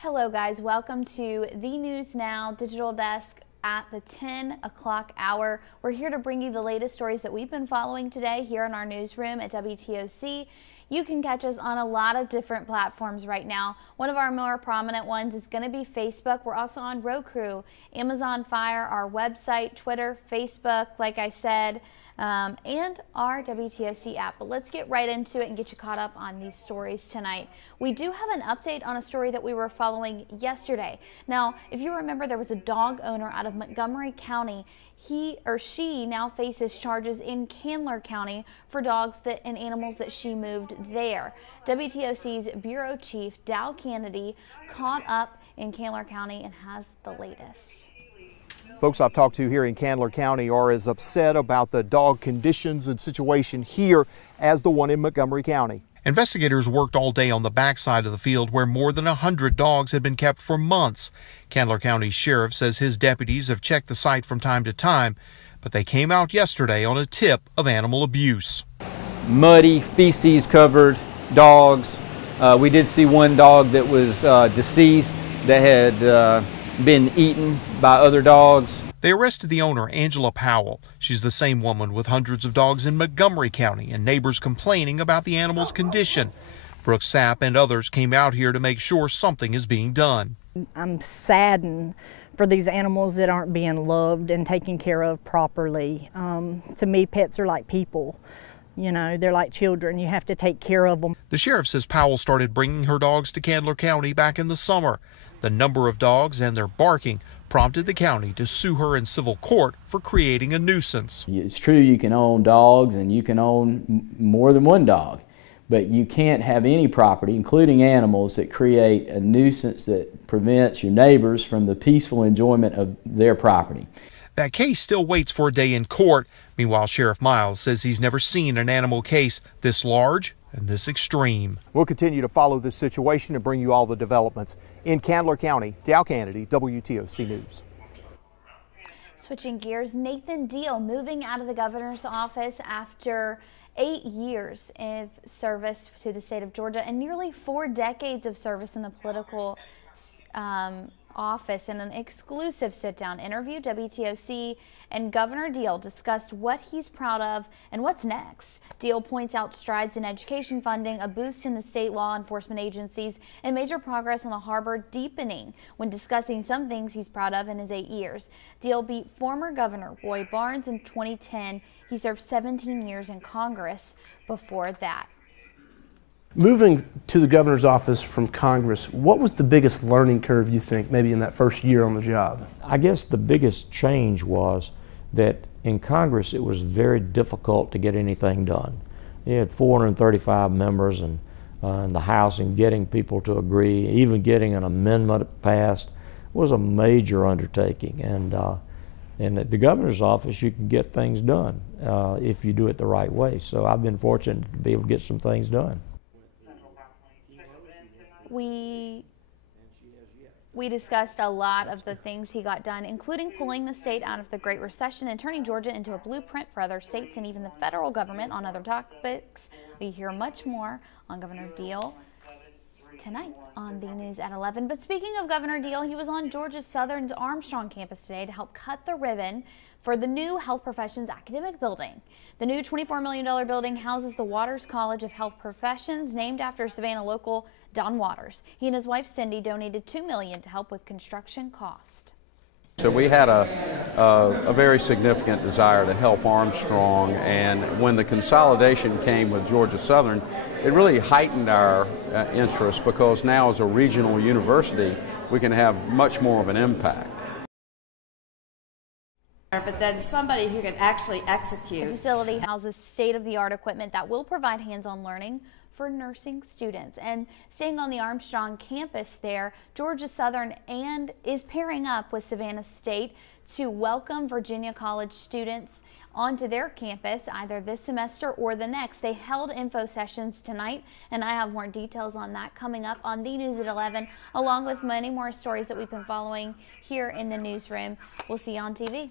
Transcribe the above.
Hello guys, welcome to the News Now digital desk at the 10 o'clock hour. We're here to bring you the latest stories that we've been following today here in our newsroom at WTOC. You can catch us on a lot of different platforms right now. One of our more prominent ones is going to be Facebook. We're also on Roku, Amazon Fire, our website, Twitter, Facebook, like I said, and our WTOC app. But let's get right into it and get you caught up on these stories tonight. We do have an update on a story that we were following yesterday. Now, if you remember, there was a dog owner out of Montgomery County. He or she now faces charges in Candler County for dogs and animals that she moved there. WTOC's Bureau Chief Dow Kennedy caught up in Candler County and has the latest. Folks I've talked to here in Candler County are as upset about the dog conditions and situation here as the one in Montgomery County. Investigators worked all day on the backside of the field where more than 100 dogs had been kept for months. Candler County Sheriff says his deputies have checked the site from time to time, but they came out yesterday on a tip of animal abuse. Muddy, feces-covered dogs. We did see one dog that was deceased that had been eaten by other dogs. They arrested the owner, Angela Powell. She's the same woman with hundreds of dogs in Montgomery County and neighbors complaining about the animal's condition. Brooks Sapp and others came out here to make sure something is being done. I'm saddened for these animals that aren't being loved and taken care of properly. To me, pets are like people. You know, they're like children. You have to take care of them. The sheriff says Powell started bringing her dogs to Candler County back in the summer. The number of dogs and their barking prompted the county to sue her in civil court for creating a nuisance. It's true you can own dogs and you can own more than one dog, but you can't have any property, including animals, that create a nuisance that prevents your neighbors from the peaceful enjoyment of their property. That case still waits for a day in court. Meanwhile, Sheriff Miles says he's never seen an animal case this large and this extreme. We'll continue to follow this situation and bring you all the developments. In Candler County, Dow Kennedy, WTOC News. Switching gears, Nathan Deal moving out of the governor's office after 8 years of service to the state of Georgia and nearly 4 decades of service in the political office. In an exclusive sit-down interview, WTOC and Governor Deal discussed what he's proud of and what's next. Deal points out strides in education funding, a boost in the state law enforcement agencies, and major progress on the harbor deepening when discussing some things he's proud of in his 8 years. Deal beat former Governor Roy Barnes in 2010. He served 17 years in Congress before that. Moving to the governor's office from Congress, what was the biggest learning curve you think maybe in that first year on the job? I guess the biggest change was that in Congress it was very difficult to get anything done. You had 435 members and in the House, and getting people to agree, even getting an amendment passed, was a major undertaking. And at the governor's office you can get things done if you do it the right way. So I've been fortunate to be able to get some things done. We discussed a lot of the things he got done, including pulling the state out of the Great Recession and turning Georgia into a blueprint for other states and even the federal government on other topics. We hear much more on Governor Deal tonight on the news at 11. But speaking of Governor Deal, he was on Georgia Southern's Armstrong campus today to help cut the ribbon for the new Health Professions Academic Building. The new $24 million building houses the Waters College of Health Professions, named after Savannah local Don Waters. He and his wife Cindy donated $2 million to help with construction cost. So we had a very significant desire to help Armstrong, and when the consolidation came with Georgia Southern, it really heightened our interest, because now as a regional university we can have much more of an impact. But then somebody who can actually execute. The facility houses state-of-the-art equipment that will provide hands-on learning for nursing students. And staying on the Armstrong campus there, Georgia Southern is pairing up with Savannah State to welcome Virginia College students onto their campus either this semester or the next. They held info sessions tonight, and I have more details on that coming up on the news at 11, along with many more stories that we've been following here in the newsroom. We'll see you on TV.